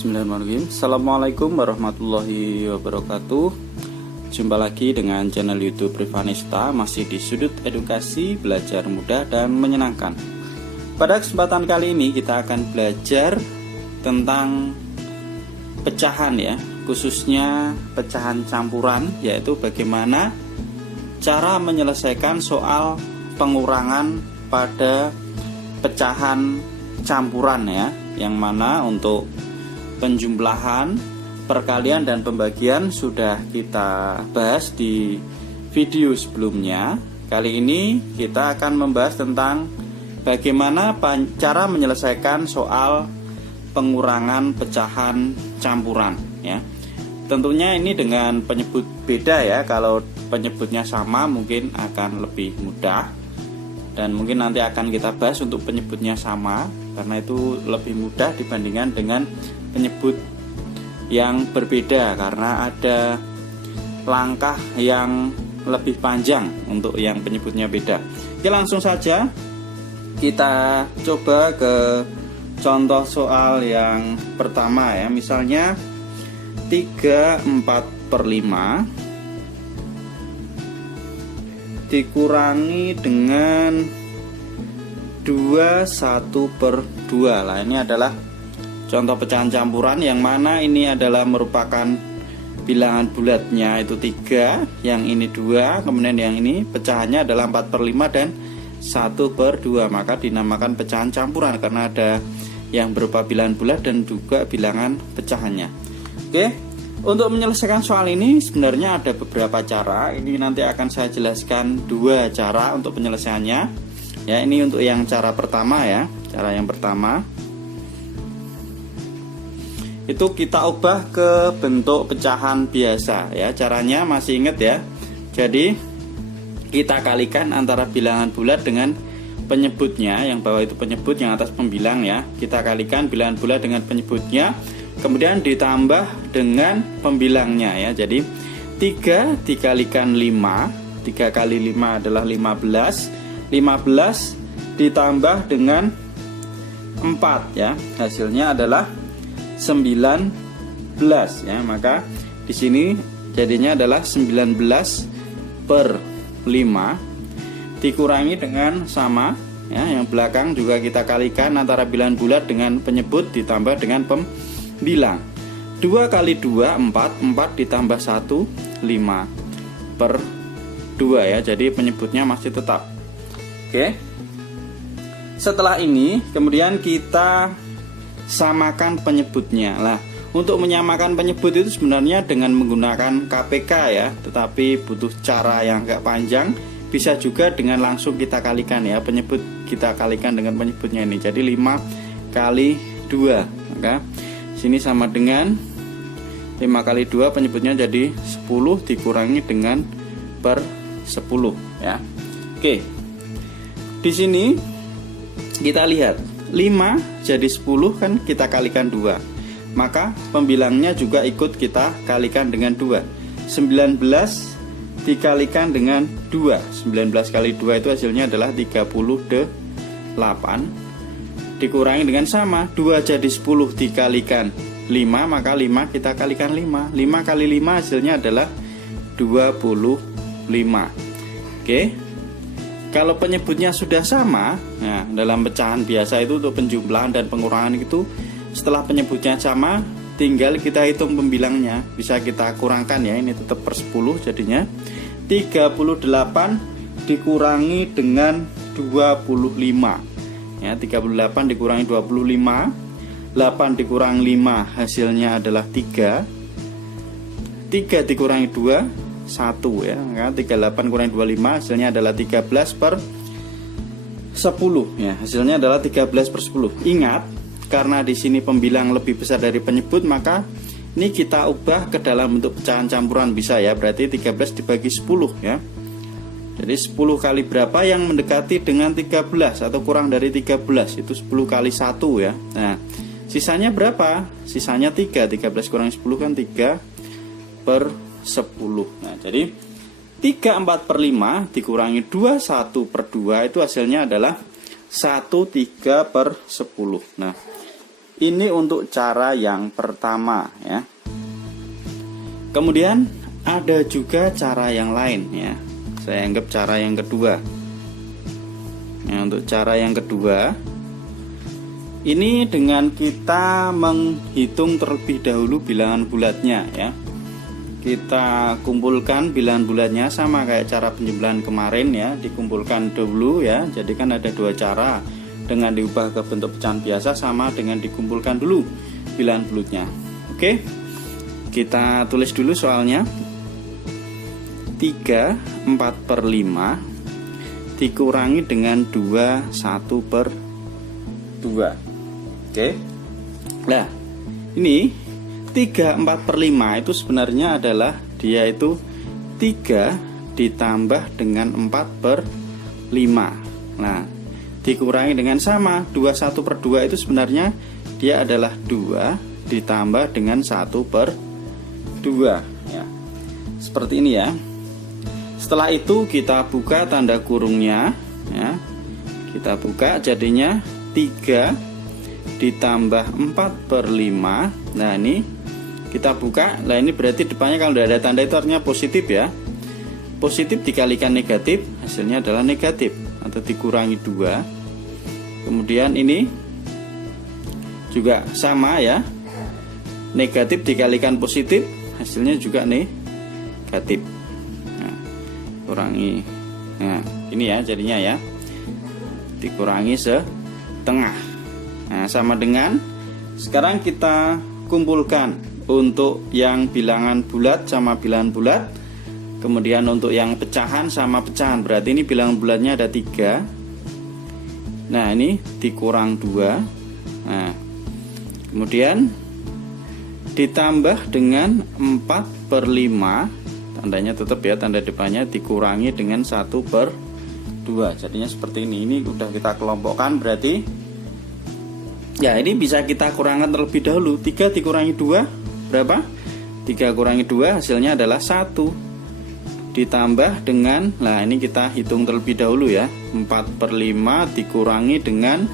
Bismillahirrahmanirrahim. Assalamualaikum warahmatullahi wabarakatuh. Jumpa lagi dengan channel YouTube Rivanista, masih di sudut edukasi, belajar mudah dan menyenangkan. Pada kesempatan kali ini kita akan belajar tentang pecahan ya, khususnya pecahan campuran, yaitu bagaimana cara menyelesaikan soal pengurangan pada pecahan campuran ya, yang mana untuk penjumlahan, perkalian dan pembagian sudah kita bahas di video sebelumnya. Kali ini kita akan membahas tentang bagaimana cara menyelesaikan soal pengurangan pecahan campuran ya. Tentunya ini dengan penyebut beda ya. Kalau penyebutnya sama mungkin akan lebih mudah, dan mungkin nanti akan kita bahas untuk penyebutnya sama karena itu lebih mudah dibandingkan dengan penyebut yang berbeda karena ada langkah yang lebih panjang untuk yang penyebutnya beda. Oke, langsung saja kita coba ke contoh soal yang pertama ya. Misalnya 3/4/5 dikurangi dengan 2/1/2. Lah ini adalah contoh pecahan campuran yang mana ini adalah merupakan bilangan bulatnya itu 3, yang ini 2, kemudian yang ini pecahannya adalah 4/5 dan 1/2, maka dinamakan pecahan campuran karena ada yang berupa bilangan bulat dan juga bilangan pecahannya. Oke, untuk menyelesaikan soal ini sebenarnya ada beberapa cara. Ini nanti akan saya jelaskan 2 cara untuk penyelesaiannya ya. Ini untuk yang cara pertama ya. Cara yang pertama itu kita ubah ke bentuk pecahan biasa ya. Caranya masih ingat ya. Jadi kita kalikan antara bilangan bulat dengan penyebutnya. Yang bawah itu penyebut, yang atas pembilang ya. Kita kalikan bilangan bulat dengan penyebutnya, kemudian ditambah dengan pembilangnya ya. Jadi 3 dikalikan 5, 3 kali 5 adalah 15. 15 ditambah dengan 4 ya. Hasilnya adalah 19 ya, maka di sini jadinya adalah 19/5 dikurangi dengan sama ya, yang belakang juga kita kalikan antara bilangan bulat dengan penyebut ditambah dengan pembilang. 2 kali 2 4, 4 ditambah 1 5/2 ya, jadi penyebutnya masih tetap. Oke. Setelah ini kemudian kita samakan penyebutnya. Lah, untuk menyamakan penyebut itu sebenarnya dengan menggunakan KPK ya, tetapi butuh cara yang agak panjang. Bisa juga dengan langsung kita kalikan ya, penyebut kita kalikan dengan penyebutnya ini. Jadi 5 kali 2, maka sini sama dengan 5 kali 2, penyebutnya jadi 10 dikurangi dengan per 10 ya. Oke. Di sini kita lihat 5 jadi 10 kan kita kalikan 2, maka pembilangnya juga ikut kita kalikan dengan 2. 19 dikalikan dengan 2, 19 kali 2 itu hasilnya adalah 38 dikurangi dengan sama 2 jadi 10 dikalikan 5, maka 5 kita kalikan 5. 5 kali 5 hasilnya adalah 25. Oke. Kalau penyebutnya sudah sama, nah dalam pecahan biasa itu untuk penjumlahan dan pengurangan itu setelah penyebutnya sama, tinggal kita hitung pembilangnya. Bisa kita kurangkan ya, ini tetap per 10 jadinya 38 dikurangi dengan 25 ya, 38 dikurangi 25, 8 dikurangi 5 hasilnya adalah 3, 3 dikurangi 2 1 ya, maka 38 kurangi 25 hasilnya adalah 13/10 ya, hasilnya adalah 13/10. Ingat, karena di sini pembilang lebih besar dari penyebut, maka ini kita ubah ke dalam bentuk pecahan campuran bisa ya, berarti 13 dibagi 10 ya. Jadi 10 kali berapa yang mendekati dengan 13 atau kurang dari 13, itu 10 kali 1 ya. Nah, sisanya berapa? Sisanya 3, 13 kurangi 10 kan 3/10. Nah, jadi 3/4/5 dikurangi 21/2 itu hasilnya adalah 1/3/10. Nah, Ini untuk cara yang pertama ya. Kemudian ada juga cara yang lain ya. Saya anggap cara yang kedua. Nah, untuk cara yang kedua, ini dengan kita menghitung terlebih dahulu bilangan bulatnya ya. Kita kumpulkan bilangan bulatnya sama kayak cara penjumlahan kemarin ya, dikumpulkan dulu ya. Jadi kan ada dua cara, dengan diubah ke bentuk pecahan biasa sama dengan dikumpulkan dulu bilangan bulatnya. Oke, kita tulis dulu soalnya. 3 4/5 dikurangi dengan 2 1/2. Oke. Nah, ini 3 4/5 itu sebenarnya adalah dia itu 3 ditambah dengan 4/5. Nah, dikurangi dengan sama 2 1/2 itu sebenarnya dia adalah 2 ditambah dengan 1/2 ya. Seperti ini ya. Setelah itu kita buka tanda kurungnya ya. Kita buka, jadinya 3 ditambah 4/5. Nah, ini kita buka. Nah, ini berarti depannya kalau tidak ada tanda itu artinya positif ya. Positif dikalikan negatif, hasilnya adalah negatif atau dikurangi 2. Kemudian ini juga sama ya. Negatif dikalikan positif, hasilnya juga negatif. Kurangi, nah ini ya jadinya ya, dikurangi setengah. Nah, sama dengan sekarang kita kumpulkan untuk yang bilangan bulat sama bilangan bulat, kemudian untuk yang pecahan sama pecahan. Berarti ini bilangan bulatnya ada 3. Nah, ini dikurang 2. Nah, kemudian ditambah dengan 4/5. Tandanya tetap ya, tanda depannya dikurangi dengan 1/2. Jadinya seperti ini. Ini udah kita kelompokkan, berarti ya ini bisa kita kurangkan terlebih dahulu. 3 dikurangi 2 berapa? 3 kurangi 2 hasilnya adalah 1. Ditambah dengan, nah ini kita hitung terlebih dahulu ya, 4/5 dikurangi dengan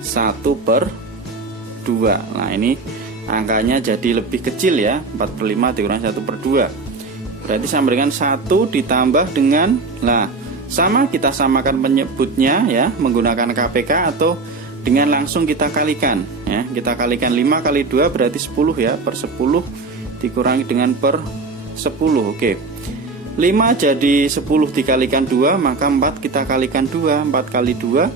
1/2. Nah, ini angkanya jadi lebih kecil ya, 4/5 dikurangi 1/2. Berarti sama dengan 1 ditambah dengan, nah sama kita samakan penyebutnya ya, menggunakan KPK atau dengan langsung kita kalikan ya. Kita kalikan 5 kali 2 berarti 10 ya, per 10 dikurangi dengan per 10. Oke, 5 jadi 10 dikalikan 2, maka 4 kita kalikan 2. 4 kali 2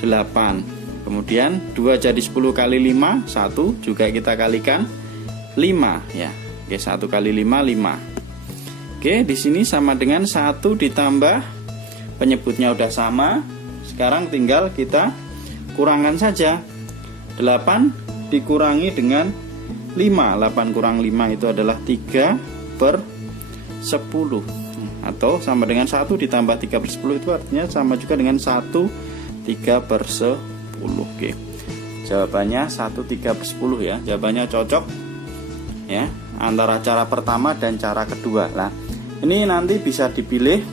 8. Kemudian 2 jadi 10 kali 5 1, juga kita kalikan 5 ya. Oke, 1 kali 5 5. Oke, di sini sama dengan 1 ditambah penyebutnya udah sama. Sekarang tinggal kita kurangkan saja. 8 dikurangi dengan 5. 8 kurang 5 itu adalah 3/10. Atau sama dengan 1 ditambah 3/10 itu artinya sama juga dengan 1 3/10. Oke. Jawabannya 1 3/10 ya. Jawabannya cocok ya antara cara pertama dan cara kedua. Nah, ini nanti bisa dipilih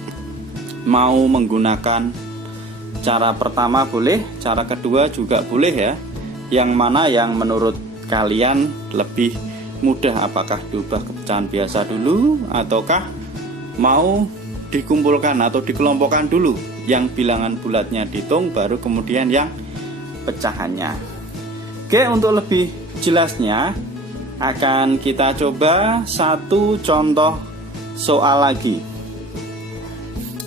mau menggunakan cara pertama boleh, cara kedua juga boleh ya. Yang mana yang menurut kalian lebih mudah, apakah diubah ke pecahan biasa dulu ataukah mau dikumpulkan atau dikelompokkan dulu, yang bilangan bulatnya dihitung baru kemudian yang pecahannya. Oke, untuk lebih jelasnya akan kita coba satu contoh soal lagi.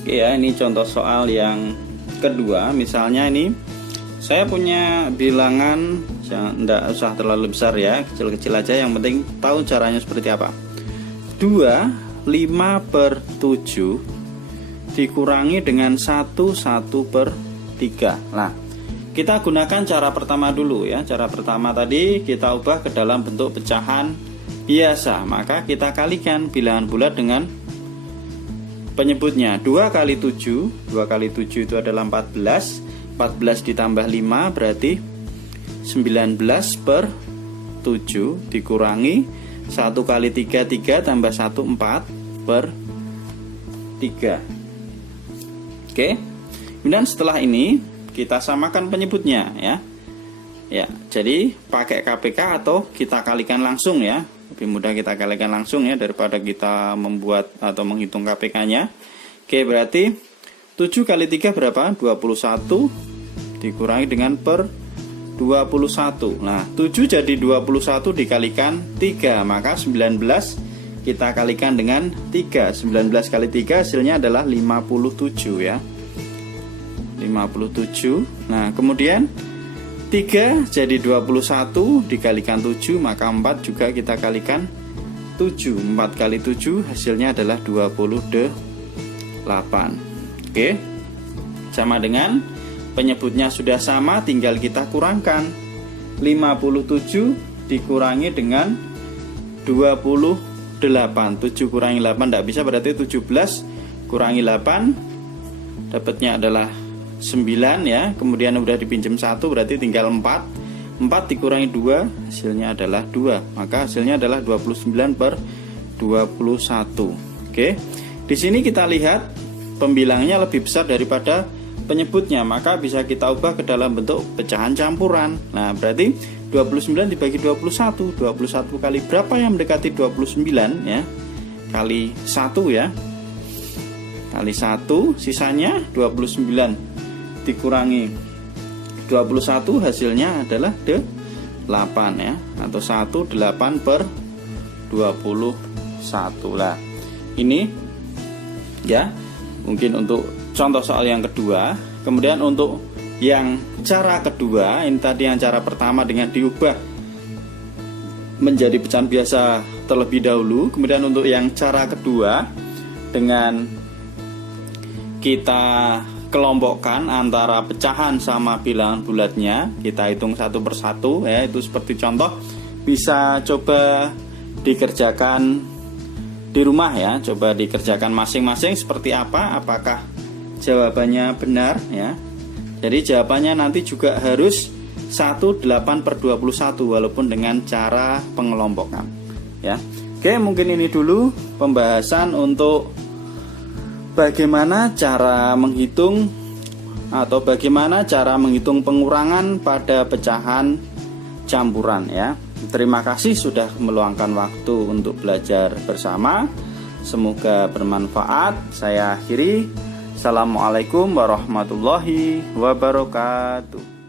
Oke ya, ini contoh soal yang kedua. Misalnya ini saya punya bilangan, tidak usah terlalu besar ya, kecil-kecil aja, yang penting tahu caranya seperti apa. 2 5/7 dikurangi dengan 1 1/3. Nah, kita gunakan cara pertama dulu ya. Cara pertama tadi kita ubah ke dalam bentuk pecahan biasa, maka kita kalikan bilangan bulat dengan penyebutnya. 2 kali 7 itu adalah 14. 14 ditambah 5 berarti 19/7 dikurangi 1 kali 3 3 tambah 1 4/3. Oke. Kemudian setelah ini kita samakan penyebutnya ya. Ya, jadi pakai KPK atau kita kalikan langsung ya. Lebih mudah kita kalikan langsung ya daripada kita membuat atau menghitung KPK-nya. Oke, berarti 7 kali 3 berapa? 21 dikurangi dengan per 21. Nah, 7 jadi 21 dikalikan 3, maka 19 kita kalikan dengan 3. 19 kali 3 hasilnya adalah 57 ya. 57. Nah, kemudian 3 jadi 21 dikalikan 7, maka 4 juga kita kalikan 7. 4 kali 7 hasilnya adalah 28. Oke. Sama dengan penyebutnya sudah sama, tinggal kita kurangkan. 57 dikurangi dengan 28. 7 kurangi 8 tidak bisa, berarti 17 kurangi 8 dapatnya adalah 9 ya. Kemudian udah dipinjam 1, berarti tinggal 4. 4 dikurangi 2 hasilnya adalah 2. Maka hasilnya adalah 29 per 21. Oke. Di sini kita lihat pembilangnya lebih besar daripada penyebutnya, maka bisa kita ubah ke dalam bentuk pecahan campuran. Nah, berarti 29 dibagi 21. 21 kali berapa yang mendekati 29 ya? Kali 1 ya. Kali 1, sisanya 29 dikurangi 21 hasilnya adalah 8 ya, atau 18 per 21 lah. Ini ya mungkin untuk contoh soal yang kedua. Kemudian untuk yang cara kedua, ini tadi yang cara pertama dengan diubah menjadi pecahan biasa terlebih dahulu. Kemudian untuk yang cara kedua dengan kita kelompokkan antara pecahan sama bilangan bulatnya, kita hitung satu persatu ya. Itu seperti contoh, bisa coba dikerjakan di rumah ya. Coba dikerjakan masing-masing seperti apa, apakah jawabannya benar ya. Jadi jawabannya nanti juga harus 18 per 21 walaupun dengan cara pengelompokan ya. Oke, mungkin ini dulu pembahasan untuk bagaimana cara menghitung atau bagaimana cara menghitung pengurangan pada pecahan campuran ya. Terima kasih sudah meluangkan waktu untuk belajar bersama. Semoga bermanfaat. Saya akhiri. Assalamualaikum warahmatullahi wabarakatuh.